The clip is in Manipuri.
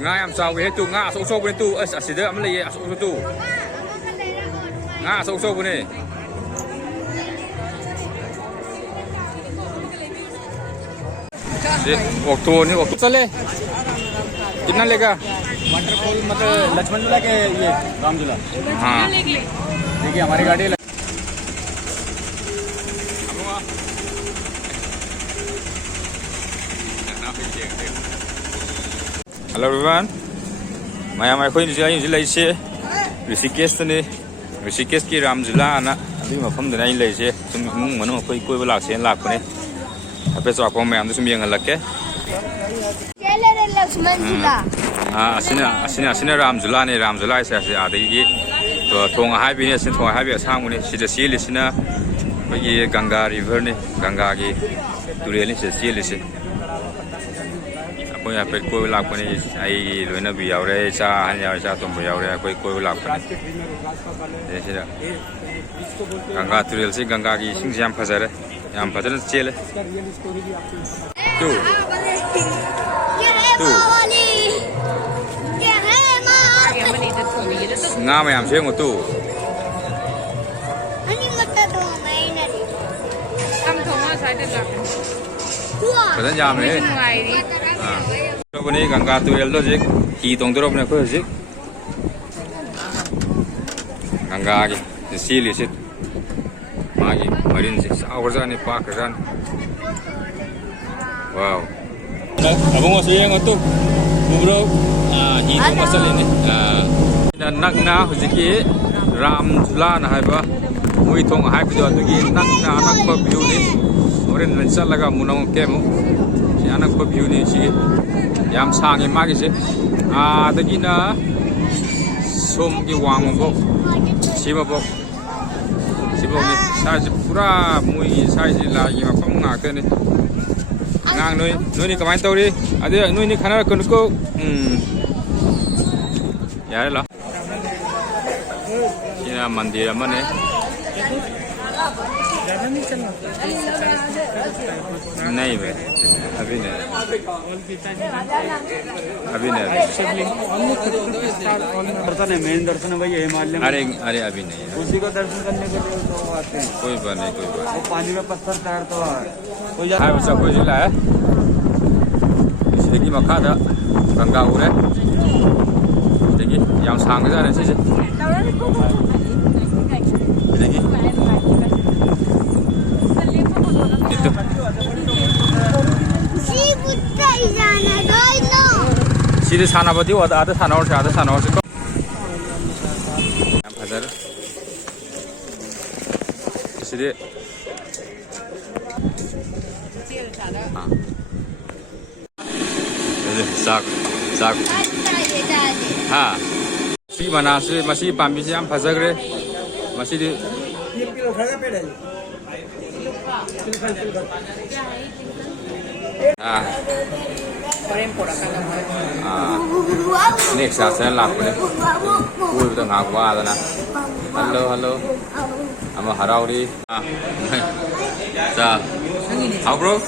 nga am sao we tu nga so so tu asida am le so tu nga so so ne waktu ni waktu चले कितना लेगा वाटरफॉल मतलब लक्ष्मण झूला के ये राम झूला हाँ देखिए हमारी गाड़ी Hello everyone मैं कोई नहीं लेसे ऋषिकेश ने ऋषिकेश की राम झूला ना अभी मफम दना लेसे तुम मनो कोई कोई लाख से लाख ने अबे तो आपको मैं अंदर सुन बियंग लगे लक्ष्मण झूला हाँ असिना राम झूला ने राम झूला ऐसे आदि की तो थोंग हाई भी ने थोंग हाई भी आसाम ने सीधे सीले सिना ये गंगा रिवर ने गंगा की तुरेल से सीले से कोई यहाँ पे कोई लाख ने आई लोना भी आ रहे चा हन या चा तुम भी आ रहे कोई लाख ने जैसे गंगा तुरेल से गंगा की सिंह जाम फंसा रहे जाम फंसा रहे चले nga mà làm chuyện của tu phải dẫn dàm đấy lúc này Ganga tuel đó chứ kỳ tổng tôi này phải chứ Ganga cái xí lì xí mà cái marin xí sao ra này park ra wow abang masih yang tu bro hidup masalah ini nak na hujiki Ram Jhula na hai ba mui thong hai bi do gi nak na anak ba view ni oren lansa laga munang kemo si anak ba view ni si yam sang ni ma gi se dagi na som gi wang bo si ba bo ni size pura mui size la gi ma pham nga ke ni ngang noi ni kamai tau ri ade noi ni khana kun ko यार ला ये मंदिर मने नहीं बे अभी नहीं मेन दर्शन है भाई हिमालय अरे अभी नहीं उसी को दर्शन करने के लिए तो आते हैं कोई बात नहीं वो पानी में पत्थर तैरता कोई बच्चा कोई जिला है इसलिए मखा था गंगा हो रहा है देखिए यहाँ सांग जा रहे हैं चीज़ें देखिए itu sini sana berarti ada sana orang sih yang pasar sini sak ha si mana sih masih pamit sih yang pasar gre masih di next saya lakukan kue itu nggak kuat na halo ama harau di sa how bro